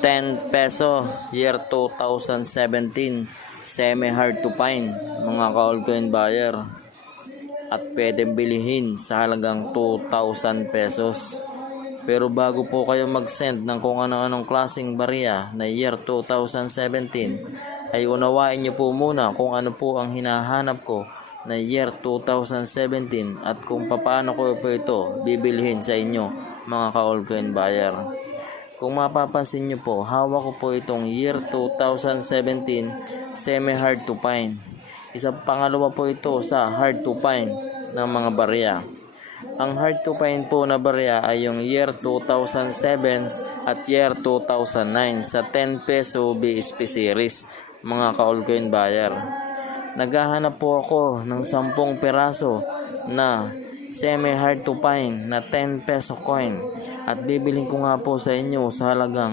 10 peso, year 2017, semi hard to find mga ka-altcoin buyer, at pwedeng bilihin sa halagang 2,000 pesos. Pero bago po kayo mag-send ng kung ano-anong klaseng barya na year 2017, ay unawain nyo po muna kung ano po ang hinahanap ko na year 2017 at kung paano ko po ito bibilhin sa inyo mga ka-altcoin buyer. Kung mapapansin nyo po, hawak ko po itong year 2017 semi hard to find. Pangalawa po ito sa hard to find ng mga barya. Ang hard to find po na barya ay yung year 2007 at year 2009 sa 10 peso BSP series mga ka-altcoin buyer. Naghahanap po ako ng 10 piraso na semi hard to find na 10 peso coin at bibiling ko nga po sa inyo sa halagang